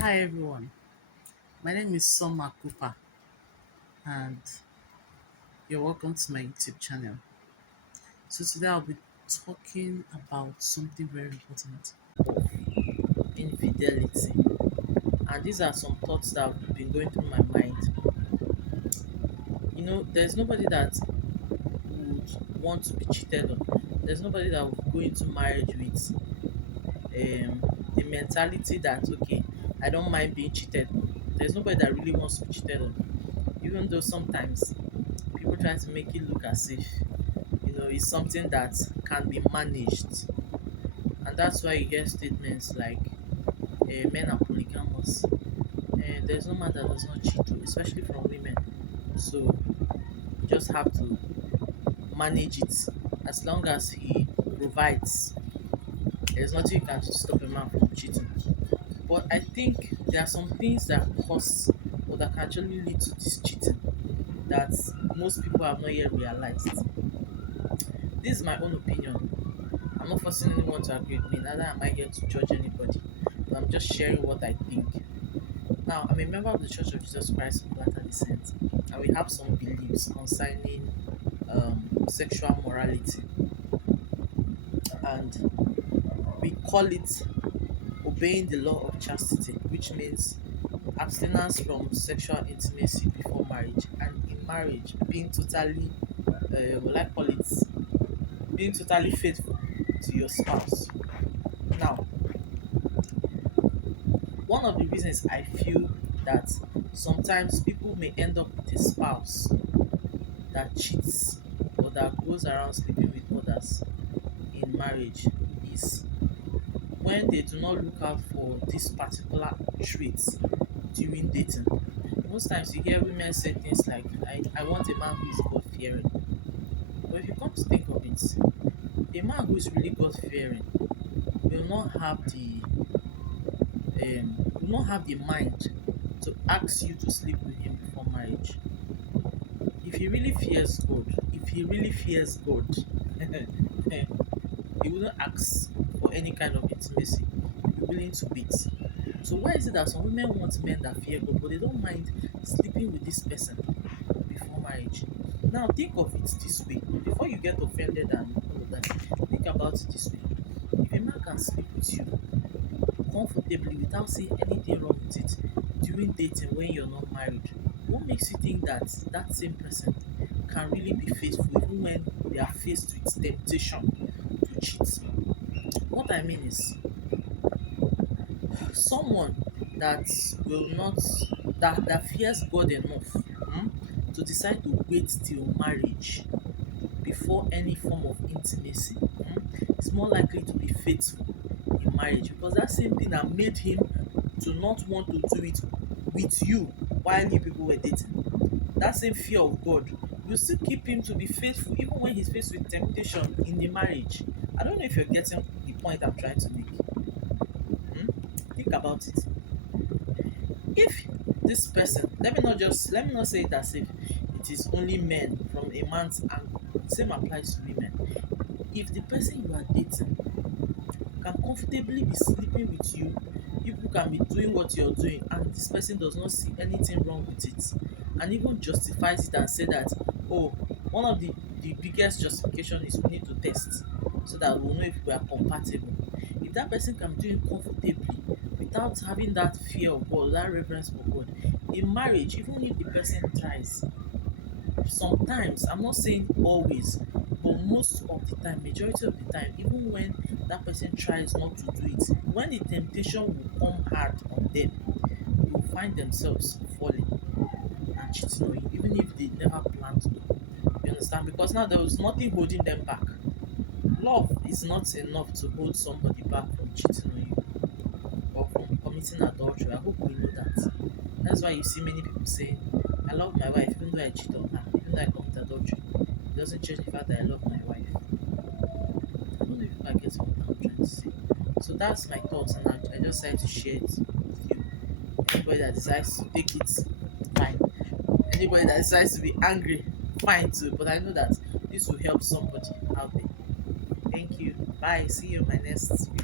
Hi everyone, my name is Soma Cooper and you're welcome to my YouTube channel. So today I'll be talking about something very important, infidelity. And these are some thoughts that have been going through my mind. There's nobody that would want to be cheated on. There's nobody that would go into marriage with the mentality that okay, I don't mind being cheated on. There's nobody that really wants to be cheated on. Even though sometimes people try to make it look as if it's something that can be managed, and that's why you hear statements like men are polygamous. There's no man that does not cheat, especially from women. So you just have to manage it. As long as he provides, there's nothing you can do to stop a man from cheating. But I think there are some things that cause or that can actually lead to this cheating that most people have not yet realized. This is my own opinion. I'm not forcing anyone to agree with me, neither am I here to judge anybody. But I'm just sharing what I think. Now, I'm a member of the Church of Jesus Christ of Latter-day Saints, and we have some beliefs concerning sexual morality, and we call it obeying the law of chastity, which means abstinence from sexual intimacy before marriage, and in marriage being totally, will I call it, being totally faithful to your spouse. Now, one of the reasons I feel that sometimes people may end up with a spouse that cheats or that goes around sleeping with others in marriage is when they do not look out for this particular traits during dating. Most times you hear women say things like, I want a man who is God fearing. But if you come to think of it, a man who is really God fearing will not have the mind to ask you to sleep with him before marriage. If he really fears God, he wouldn't ask for any kind of intimacy. He'll be willing to wait. So why is it that some women want men that fear God, but they don't mind sleeping with this person before marriage? Now think of it this way. Before you get offended and all of that, think about it this way. If a man can sleep with you comfortably without seeing anything wrong with it during dating when you're not married, what makes you think that that same person can really be faithful even when they are faced with temptation to cheat? What I mean is, someone that will not that fears God enough to decide to wait till marriage before any form of intimacy is more likely to be faithful in marriage, because that same thing that made him to not want to do it with you while you people were dating, that same fear of God will still keep him to be faithful even when he's faced with temptation in the marriage. I don't know if you're getting the point I'm trying to make. Think about it. If this person, let me not say it as if it is only men from a man's angle, the same applies to women. If the person you are dating can comfortably be sleeping with you, people can be doing what you're doing, and this person does not see anything wrong with it, and even justifies it and say that, oh, one of the biggest justification is we need to test so that we'll know if we are compatible. If that person can do it comfortably without having that fear of God, that reverence for God in marriage, even if the person tries, sometimes, I'm not saying always, but most of the time, majority of the time, even when that person tries not to do it, when the temptation will come hard on them, they will find themselves falling and cheating on you, even if they never planned to. You understand? Because now there was nothing holding them back. Love is not enough to hold somebody back from cheating on you or from committing adultery. I hope we know that. That's why you see many people saying, I love my wife even though I cheat on her, even though I commit adultery. It doesn't change the fact that I love my wife. I don't know if people are getting what I'm trying to say. So that's my thoughts, and I just decided to share it with you. Anybody that decides to take it, fine. Anybody that decides to be angry, fine too. But I know that this will help somebody out there. Thank you. Bye. See you in my next video.